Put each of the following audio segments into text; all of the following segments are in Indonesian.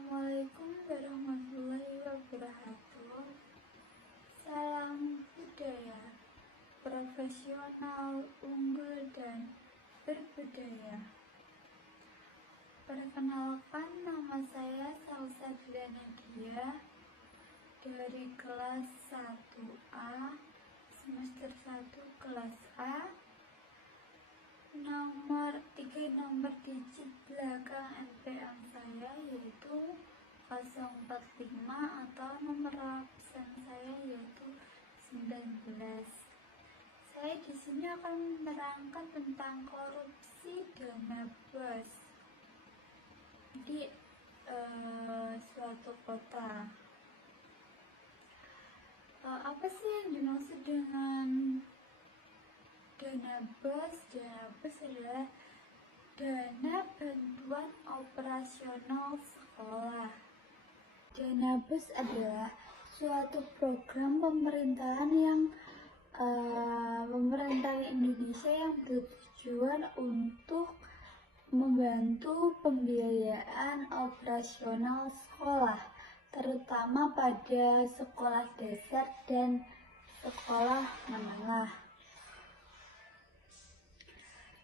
Assalamualaikum warahmatullahi wabarakatuh. Salam budaya, profesional, unggul, dan berbudaya. Perkenalkan, nama saya Salsabila Nadia dari kelas 1A, semester 1 kelas A. Nomor digit belakang NPM saya yaitu 045 atau nomor absen saya yaitu 19. Saya di sini akan menerangkan tentang korupsi dana BOS di suatu kota. Apa sih yang dimaksud dengan dana BOS? Dana BOS adalah dana bantuan operasional sekolah. Dana BOS adalah suatu program pemerintahan yang pemerintah Indonesia yang bertujuan untuk membantu pembiayaan operasional sekolah, terutama pada sekolah dasar dan sekolah menengah.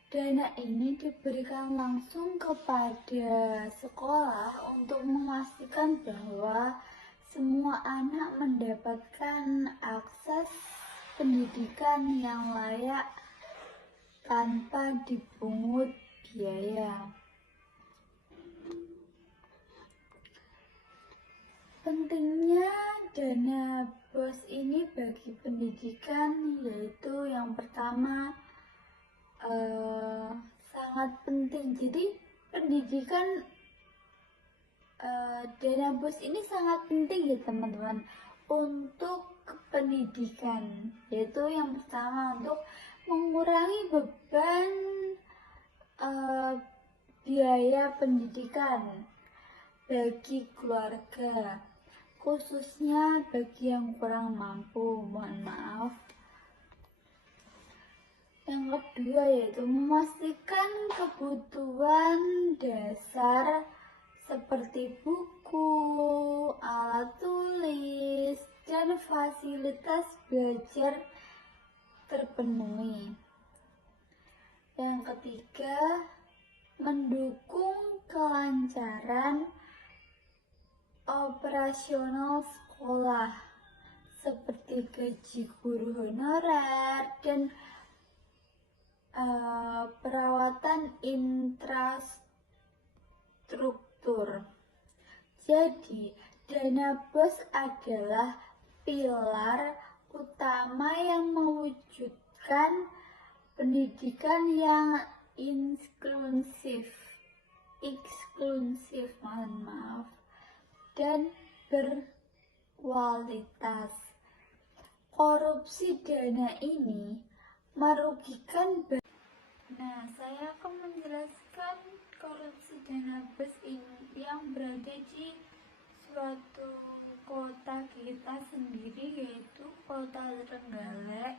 Dana ini diberikan langsung kepada sekolah untuk memastikan bahwa semua anak mendapatkan akses pendidikan yang layak tanpa dipungut biaya. Pentingnya dana BOS ini bagi pendidikan yaitu yang pertama, sangat penting. Jadi pendidikan, dana BOS ini sangat penting ya teman-teman untuk pendidikan, yaitu yang pertama untuk mengurangi beban biaya pendidikan bagi keluarga, khususnya bagi yang kurang mampu, mohon maaf. Yang kedua yaitu memastikan kebutuhan dasar seperti buku, alat tulis, dan fasilitas belajar terpenuhi. Yang ketiga, mendukung kelancaran operasional sekolah seperti gaji guru honorer dan perawatan infrastruktur. Jadi, dana BOS adalah pilar utama yang mewujudkan pendidikan yang eksklusif, dan berkualitas. Korupsi dana ini merugikan. Nah, saya akan menjelaskan korupsi dana BOS ini yang berada di suatu kota kita sendiri, yaitu Kota Trenggalek,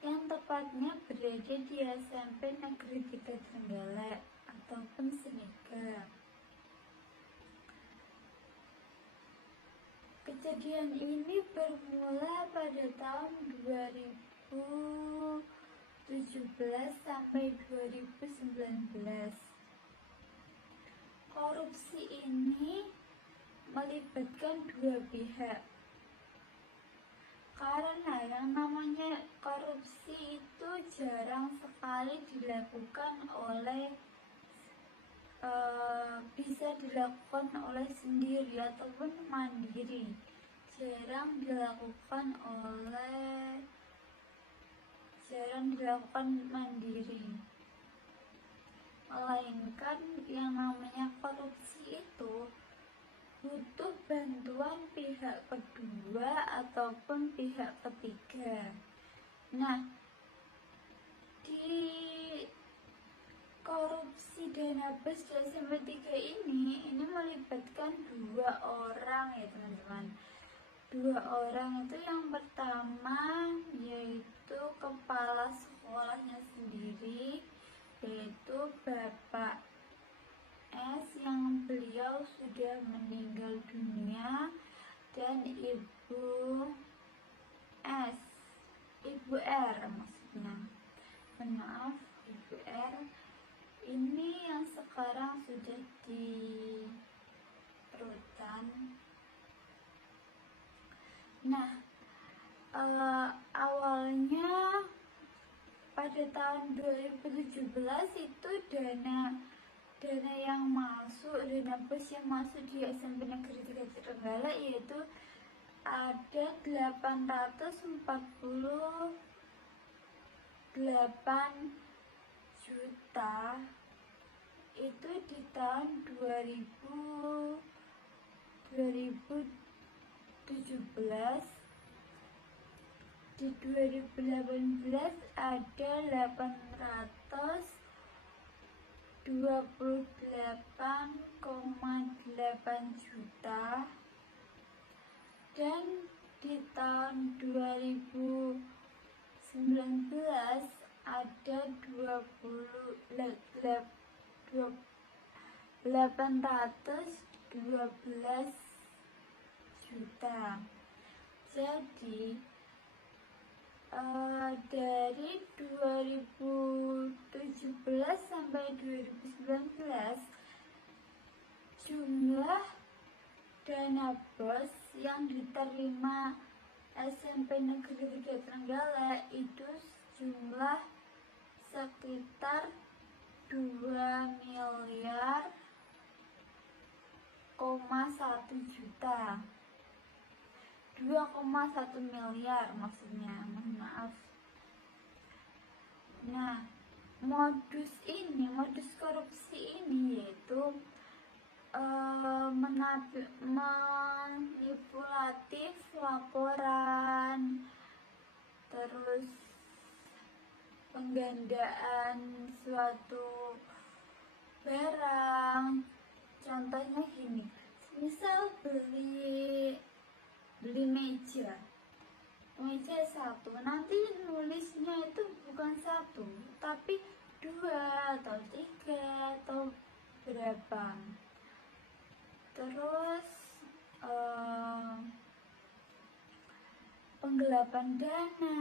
yang tepatnya berada di SMP Negeri 3 Trenggalek ataupun Seniga. Kejadian ini bermula pada tahun 2017 sampai 2019. Korupsi ini melibatkan dua pihak. Karena yang namanya korupsi itu jarang sekali dilakukan bisa dilakukan oleh sendiri ataupun mandiri. Jarang dilakukan mandiri. Melainkan yang namanya korupsi itu butuh bantuan pihak kedua ataupun pihak ketiga. Nah, di korupsi dana BOS di SMP 3 ini melibatkan dua orang ya teman-teman. Dua orang itu, yang pertama yaitu kepala sekolahnya sendiri, yaitu Bapak S, yang beliau sudah meninggal dunia, dan Ibu R maksudnya, maaf, Ibu R ini yang sekarang sudah di rutan. Nah, awalnya pada tahun 2017 itu dana yang masuk, dana bus yang masuk di SMP Negeri 3 Trenggalek yaitu ada 848 juta. Itu di tahun 2017. Di 2018 ada 828,8 juta, dan di tahun 2019 ada 812 juta. Jadi dari 2017 sampai 2019 jumlah dana bos yang diterima SMP Negeri 3 Trenggalek itu jumlah sekitar 2,1 juta. 2,1 miliar maksudnya, mohon maaf. Nah, modus korupsi ini yaitu manipulatif laporan, terus penggandaan suatu barang. Contohnya gini, misal beli meja satu, nanti nulisnya itu bukan satu tapi 2 atau 3 atau berapa. Terus penggelapan dana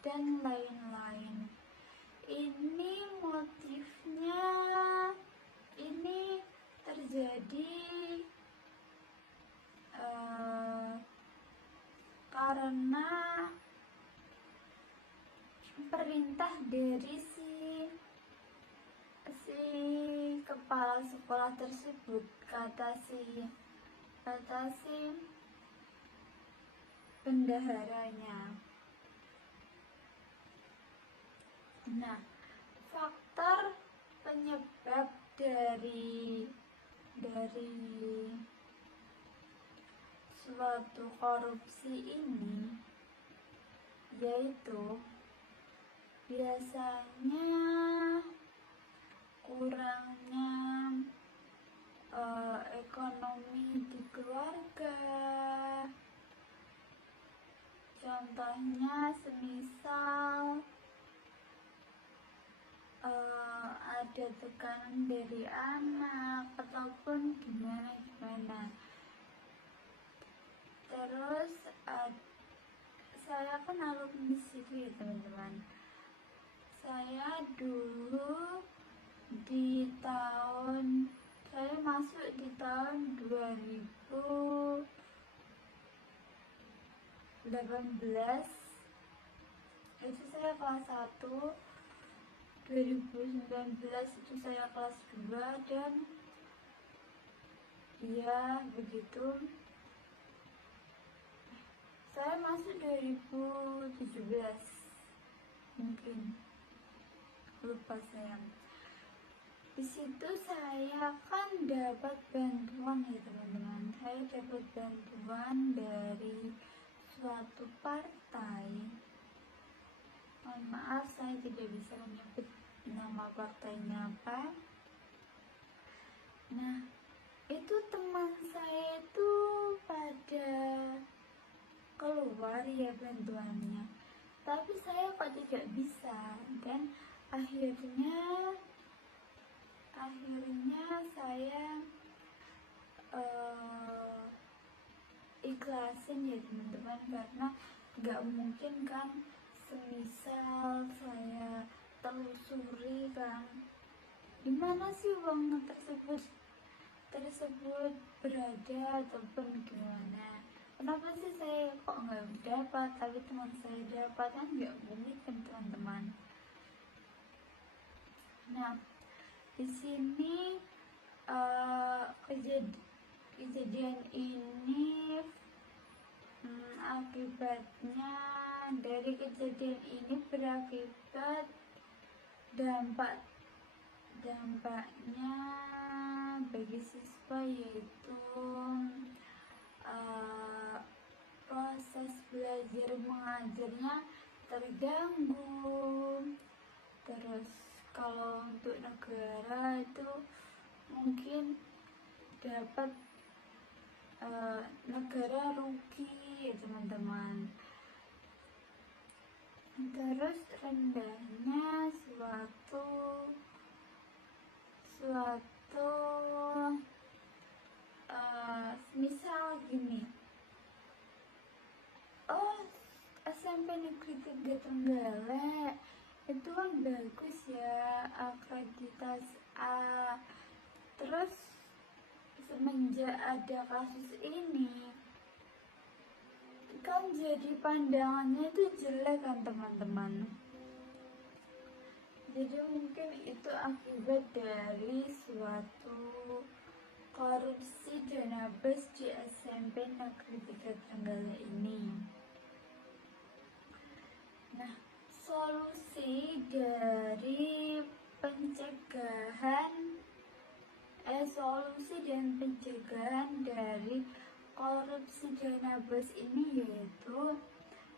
dan lain-lain. Ini motifnya ini terjadi karena perintah dari si kepala sekolah tersebut, kata si bendaharanya. Nah, faktor penyebab dari suatu korupsi ini yaitu biasanya kurangnya ekonomi di keluarga. Contohnya semisal ada tekanan dari anak ataupun gimana. Terus saya kan alumni sipil ya teman-teman. Saya dulu saya masuk di tahun 2018. Itu saya kelas 1. 2019 itu saya kelas 2, dan ya begitu. Saya masuk 2017 mungkin, lupa saya. Di situ saya kan dapat bantuan ya teman-teman. Saya dapat bantuan dari suatu partai. Mohon maaf, saya tidak bisa menyebut nama partainya apa. Nah, itu teman saya itu pada keluar ya bantuannya, tapi saya kok tidak bisa, dan akhirnya saya ya teman-teman, karena nggak mungkin kan semisal saya telusuri kan dimana sih uang tersebut berada ataupun gimana, kenapa sih saya kok nggak dapat tapi teman saya dapat, kan nggak mungkin kan teman-teman. Nah di sini kejadian ini akibatnya dari kejadian ini berakibat dampaknya bagi siswa, yaitu proses belajar mengajarnya terganggu. Terus kalau untuk negara itu mungkin dapat negara rugi ya teman-teman. Terus rendahnya suatu misal gini, SMP Negeri 3 Trenggalek itu kan bagus ya, akreditasi A. Terus semenjak ada kasus ini kan jadi pandangannya itu jelek kan teman-teman. Jadi mungkin itu akibat dari suatu korupsi dana bus di SMP Negeri 3 Trenggalek ini. Nah, solusi dari solusi dan pencegahan dari korupsi dana bus ini yaitu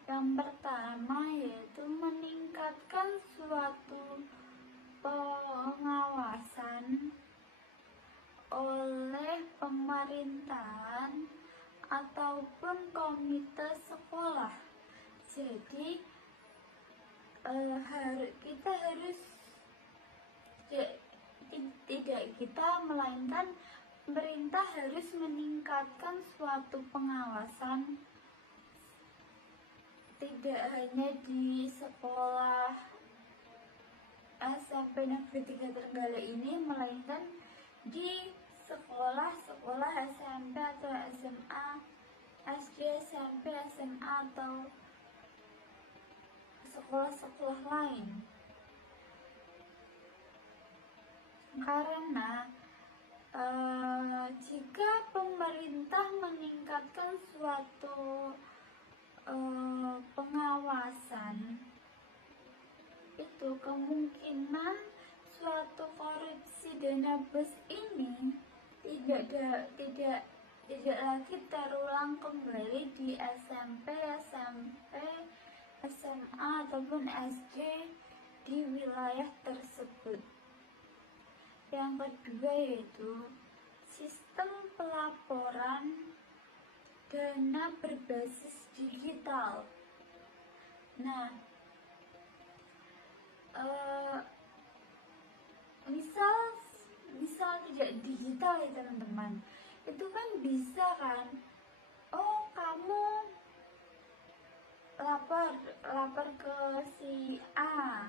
yang pertama yaitu meningkatkan suatu pengawasan oleh pemerintahan ataupun komite sekolah. Jadi kita harus tidak kita melainkan pemerintah harus meningkatkan suatu pengawasan tidak hanya di sekolah SMP Negeri 3 Trenggalek ini, melainkan di sekolah-sekolah SMP atau SMA, SD, SMP, SMA atau sekolah-sekolah lain. Karena jika pemerintah meningkatkan suatu pengawasan, itu kemungkinan suatu korupsi dana bus ini tidak lagi terulang kembali di SMP, SMA ataupun SD di wilayah tersebut. Yang kedua yaitu sistem pelaporan dana berbasis digital. Nah, misal tidak digital ya teman-teman, itu kan bisa kan, kamu lapor ke si A,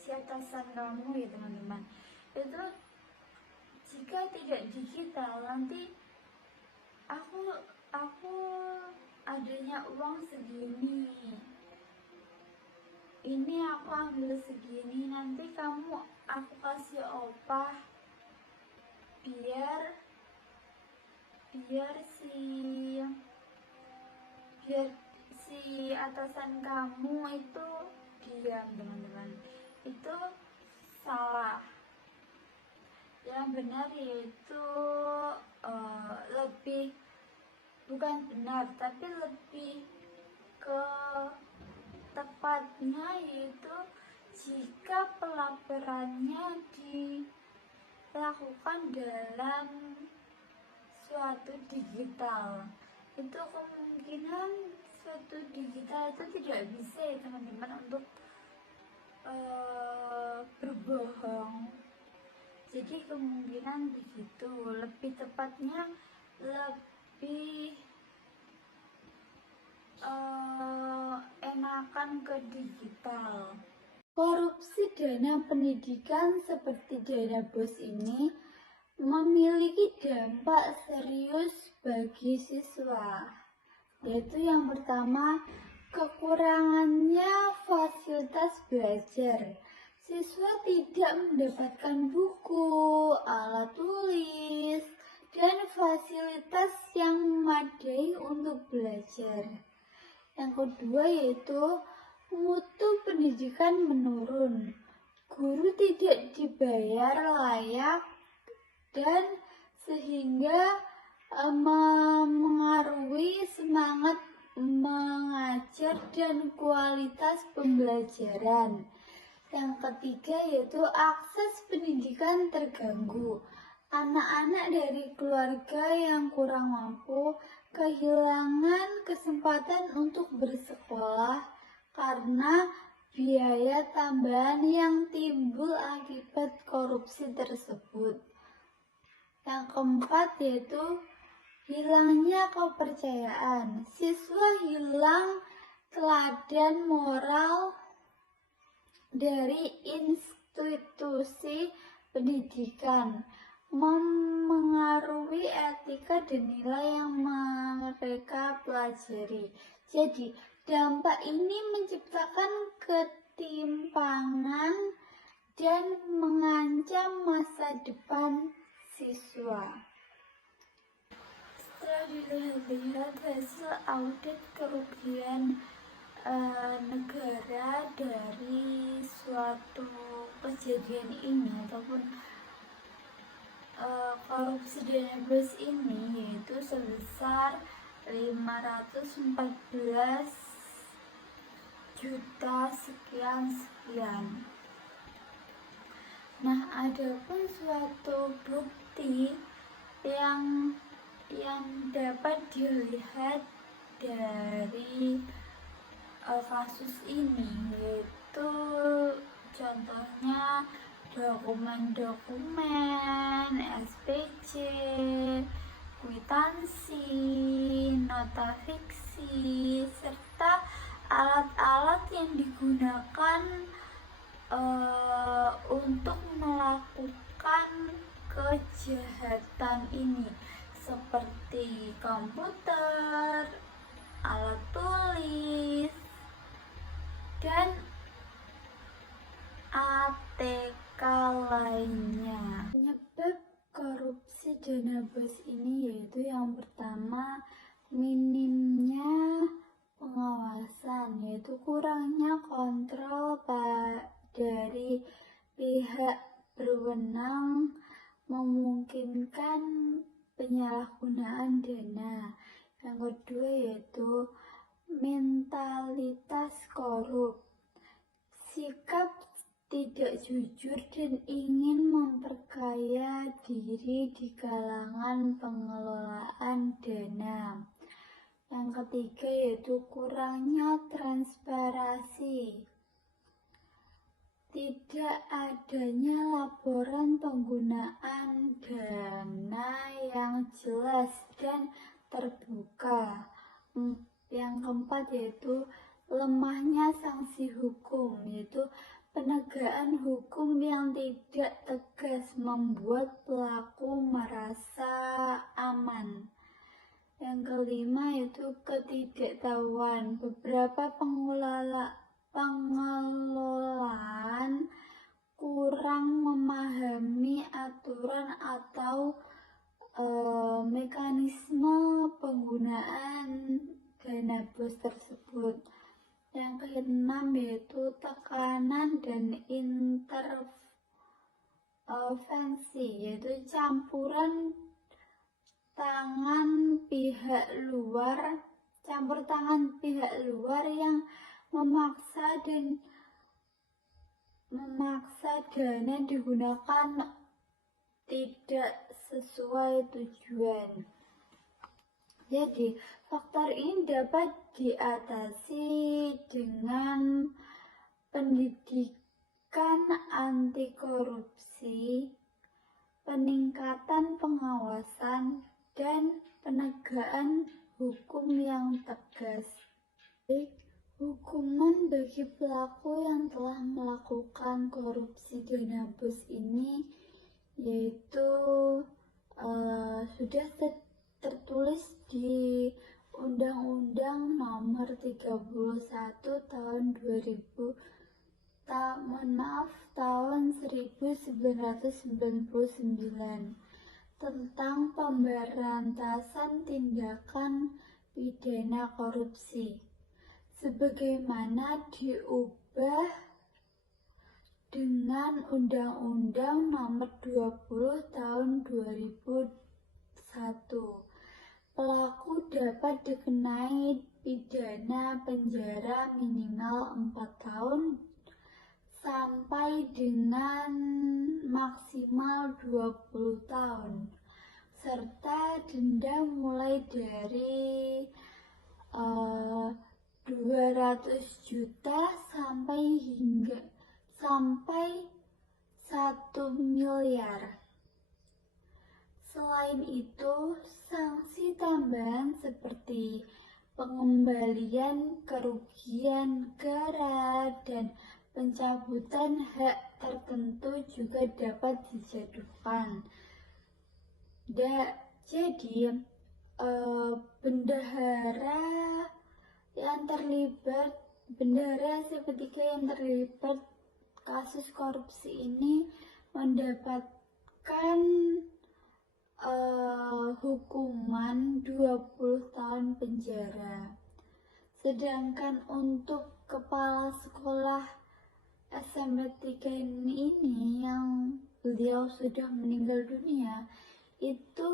si atasan kamu ya teman-teman. Itu jika tidak digital, nanti aku adanya uang segini, ini aku ambil segini, nanti aku kasih opah biar si atasan kamu itu diam teman-teman. Itu salah. Yang benar yaitu bukan benar tapi lebih ke tepatnya yaitu jika pelaporannya dilakukan dalam suatu digital, itu kemungkinan suatu digital itu tidak bisa ya teman-teman untuk berbohong. Jadi kemungkinan begitu, lebih tepatnya lebih enakan ke digital. Korupsi dana pendidikan seperti dana BOS ini memiliki dampak serius bagi siswa, yaitu yang pertama, kekurangannya fasilitas belajar. Siswa tidak mendapatkan buku, alat tulis, dan fasilitas yang memadai untuk belajar. Yang kedua yaitu mutu pendidikan menurun. Guru tidak dibayar layak dan sehingga mengaruhi semangat mengajar dan kualitas pembelajaran. Yang ketiga yaitu akses pendidikan terganggu. Anak-anak dari keluarga yang kurang mampu kehilangan kesempatan untuk bersekolah karena biaya tambahan yang timbul akibat korupsi tersebut. Yang keempat yaitu hilangnya kepercayaan. Siswa hilang teladan moral dari institusi pendidikan, memengaruhi etika dan nilai yang mereka pelajari. Jadi, dampak ini menciptakan ketimpangan dan mengancam masa depan siswa. Setelah dilihat hasil audit kerugian negara dari suatu kejadian ini ataupun korupsi dana BOS ini, yaitu sebesar 514 juta sekian. Nah, adapun suatu bukti yang dapat dilihat dari kasus ini, yaitu contohnya dokumen-dokumen, SPC, kwitansi, nota fiksi, serta alat-alat yang digunakan untuk melakukan kejahatan ini, seperti komputer, alat tulis, dan ATK lainnya. Penyebab korupsi dana BOS ini yaitu yang pertama, minimnya pengawasan, yaitu kurangnya kontrol dari pihak berwenang memungkinkan penyalahgunaan dana. Yang kedua yaitu mentalitas korup, sikap tidak jujur dan ingin memperkaya diri di kalangan pengelolaan dana. Yang ketiga yaitu kurangnya transparansi, tidak adanya laporan penggunaan dana yang jelas dan terbuka. Yang keempat yaitu lemahnya sanksi hukum, yaitu penegakan hukum yang tidak tegas membuat pelaku merasa aman. Yang kelima yaitu ketidaktahuan. Beberapa pengelolaan kurang memahami aturan atau mekanisme penggunaan dana BOS tersebut. Yang keenam yaitu tekanan dan intervensi, yaitu campur tangan pihak luar yang memaksa dana digunakan tidak sesuai tujuan. Jadi, faktor ini dapat diatasi dengan pendidikan anti korupsi, peningkatan pengawasan, dan penegakan hukum yang tegas. Hukuman bagi pelaku yang telah melakukan korupsi dana BUS ini yaitu sudah tertulis di Undang-Undang Nomor 31 Tahun 2000 tahun 1999 tentang pemberantasan tindakan pidana korupsi, sebagaimana diubah dengan Undang-Undang Nomor 20 Tahun 2001. Pelaku dapat dikenai pidana penjara minimal 4 tahun sampai dengan maksimal 20 tahun, serta denda mulai dari 200 juta sampai 1 miliar. Selain itu, sanksi tambahan seperti pengembalian kerugian negara dan pencabutan hak tertentu juga dapat dijatuhkan. Jadi, bendahara SP3 yang terlibat kasus korupsi ini mendapatkan hukuman 20 tahun penjara. Sedangkan untuk kepala sekolah SMP 3 ini yang beliau sudah meninggal dunia, itu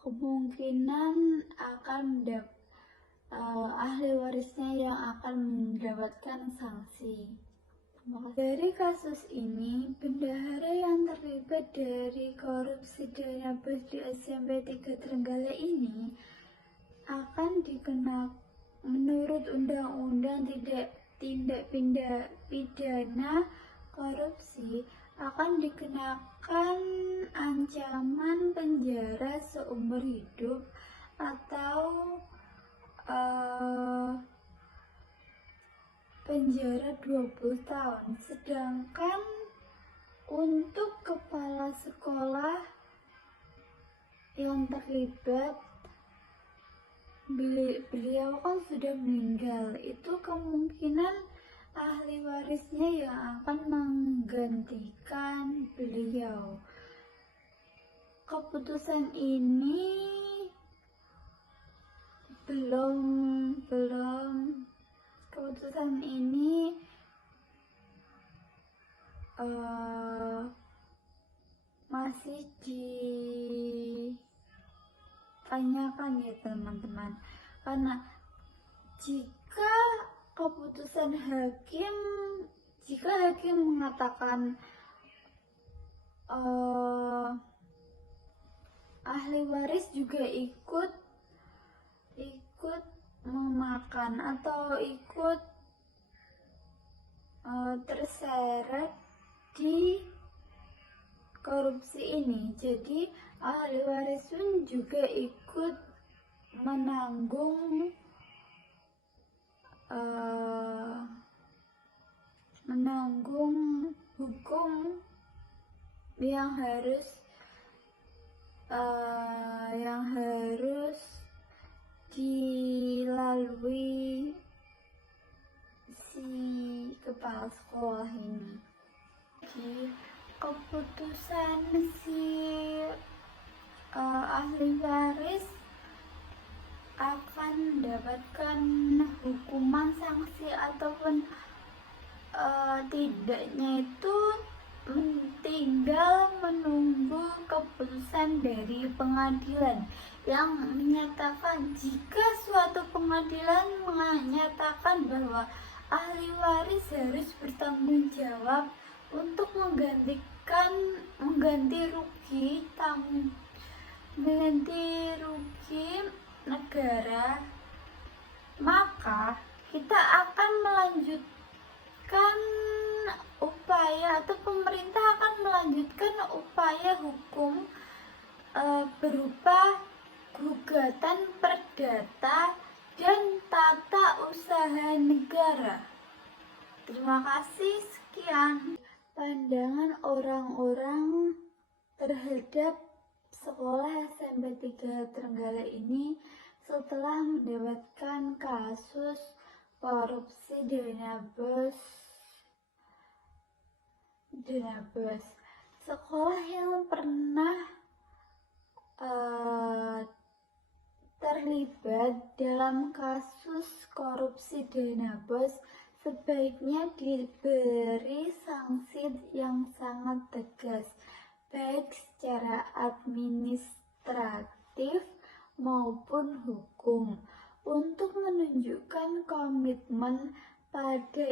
kemungkinan akan ahli warisnya yang akan mendapatkan sanksi. Dari kasus ini, bendahara yang terlibat dari korupsi dana BUS di SMP 3 Trenggalek ini akan dikenakan menurut Undang-Undang Tindak Pidana Korupsi akan dikenakan ancaman penjara seumur hidup atau penjara 20 tahun. Sedangkan untuk kepala sekolah yang terlibat, beliau kan sudah meninggal, itu kemungkinan ahli warisnya yang akan menggantikan beliau. Keputusan ini masih ditanyakan ya teman-teman, karena jika hakim mengatakan ahli waris juga ikut memakan atau ikut terseret di korupsi ini, jadi ahli waris pun juga ikut menanggung hukum yang harus dilalui si kepala sekolah ini. Jadi keputusan si ahli waris akan mendapatkan hukuman, sanksi ataupun tidaknya itu tinggal menunggu keputusan dari pengadilan yang menyatakan. Jika suatu pengadilan menyatakan bahwa ahli waris harus bertanggung jawab untuk mengganti rugi negara, maka kita akan melanjutkan upaya atau pemerintah akan melanjutkan upaya hukum berupa gugatan perdata dan Tata Usaha Negara. Terima kasih, sekian. Pandangan orang-orang terhadap sekolah SMP 3 Trenggalek ini setelah mendapatkan kasus korupsi dana bos. Sekolah yang pernah terlibat dalam kasus korupsi dana bos sebaiknya diberi sanksi yang sangat tegas, baik secara administratif maupun hukum, untuk menunjukkan komitmen pada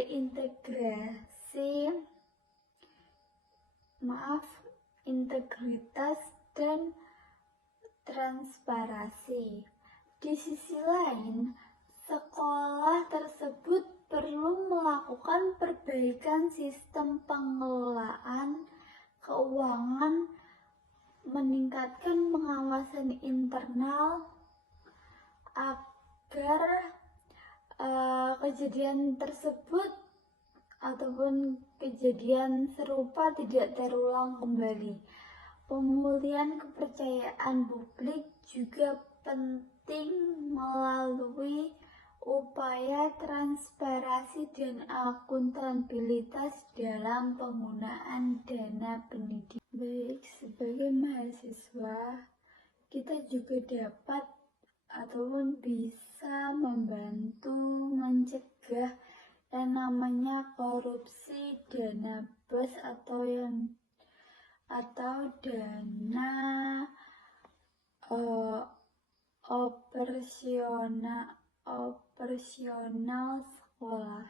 integritas dan transparansi. Di sisi lain, sekolah tersebut perlu melakukan perbaikan sistem pengelolaan keuangan, meningkatkan pengawasan internal agar kejadian tersebut ataupun kejadian serupa tidak terulang kembali. Pemulihan kepercayaan publik juga penting melalui upaya transparansi dan akuntabilitas dalam penggunaan dana pendidikan. Baik, sebagai mahasiswa, kita juga dapat ataupun bisa membantu mencegah yang namanya korupsi dana bos atau dana operasional sekolah,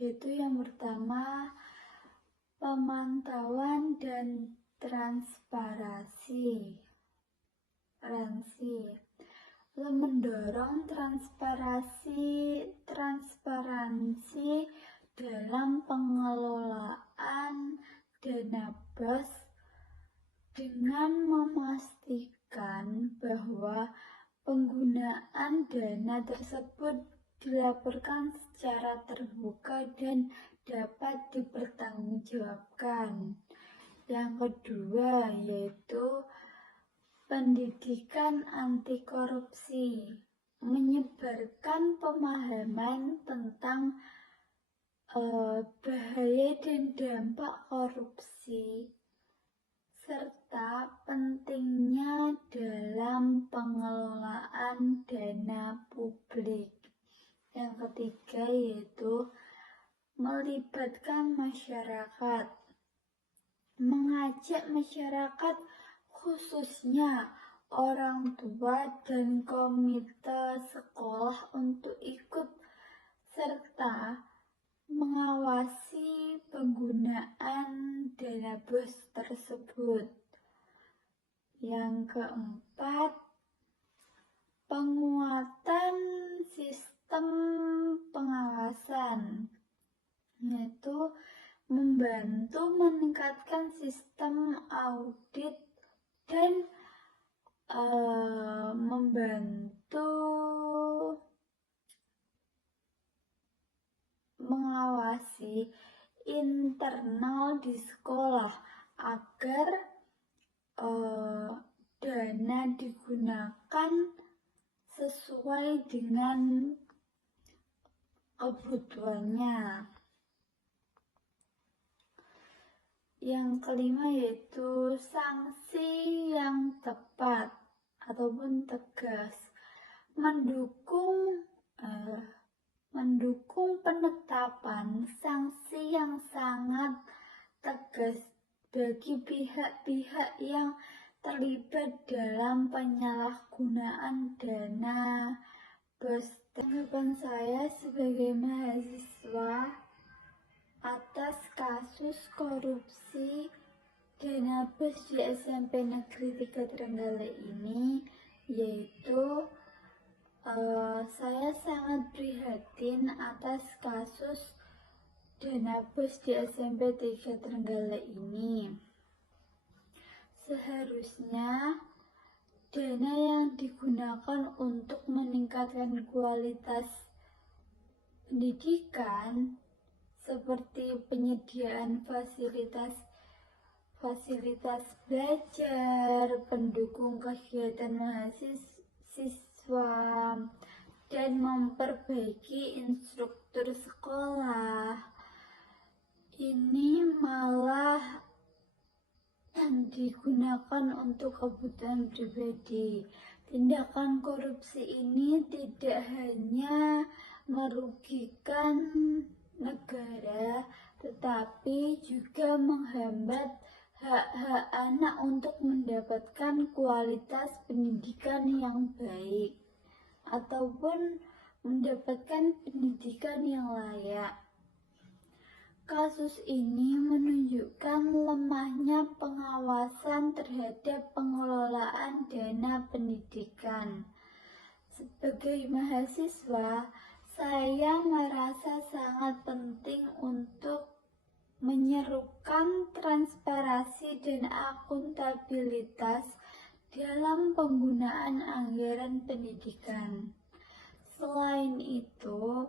yaitu yang pertama pemantauan dan transparansi. Mendorong transparansi dalam pengelolaan dana bos dengan memastikan bahwa penggunaan dana tersebut dilaporkan secara terbuka dan dapat dipertanggungjawabkan. Yang kedua yaitu pendidikan anti korupsi, menyebarkan pemahaman tentang bahaya dan dampak korupsi serta pentingnya dalam pengelolaan dana publik. Yang ketiga yaitu melibatkan masyarakat, mengajak masyarakat khususnya orang tua dan komite sekolah untuk ikut serta mengawasi penggunaan dana bos tersebut. Yang keempat, penguatan sistem pengawasan, yaitu membantu meningkatkan sistem audit dan membantu mengawasi internal di sekolah agar dana digunakan sesuai dengan kebutuhannya. Yang kelima yaitu sanksi yang tepat ataupun tegas, mendukung penetapan sanksi yang sangat tegas bagi pihak-pihak yang terlibat dalam penyalahgunaan dana bos. Tanggapan saya sebagai mahasiswa atas kasus korupsi dana bos di SMP Negeri 3 Trenggalek ini, yaitu saya sangat prihatin atas kasus dana bos di SMP 3 Trenggalek ini. Seharusnya Dana yang digunakan untuk meningkatkan kualitas pendidikan seperti penyediaan fasilitas belajar, pendukung kegiatan mahasiswa, dan memperbaiki instruktur sekolah. Ini malah digunakan untuk kebutuhan pribadi. Tindakan korupsi ini tidak hanya merugikan negara, tetapi juga menghambat hak-hak anak untuk mendapatkan kualitas pendidikan yang baik ataupun mendapatkan pendidikan yang layak. Kasus ini menunjukkan lemahnya pengawasan terhadap pengelolaan dana pendidikan. Sebagai mahasiswa, saya merasa sangat penting untuk menyerukan transparansi dan akuntabilitas dalam penggunaan anggaran pendidikan. Selain itu,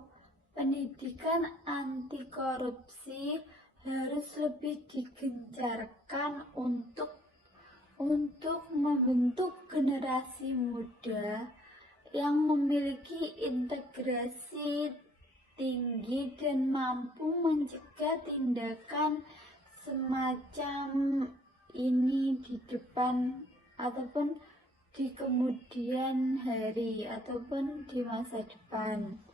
pendidikan anti korupsi harus lebih digencarkan untuk membentuk generasi muda yang memiliki integrasi tinggi dan mampu mencegah tindakan semacam ini di depan ataupun di kemudian hari ataupun di masa depan.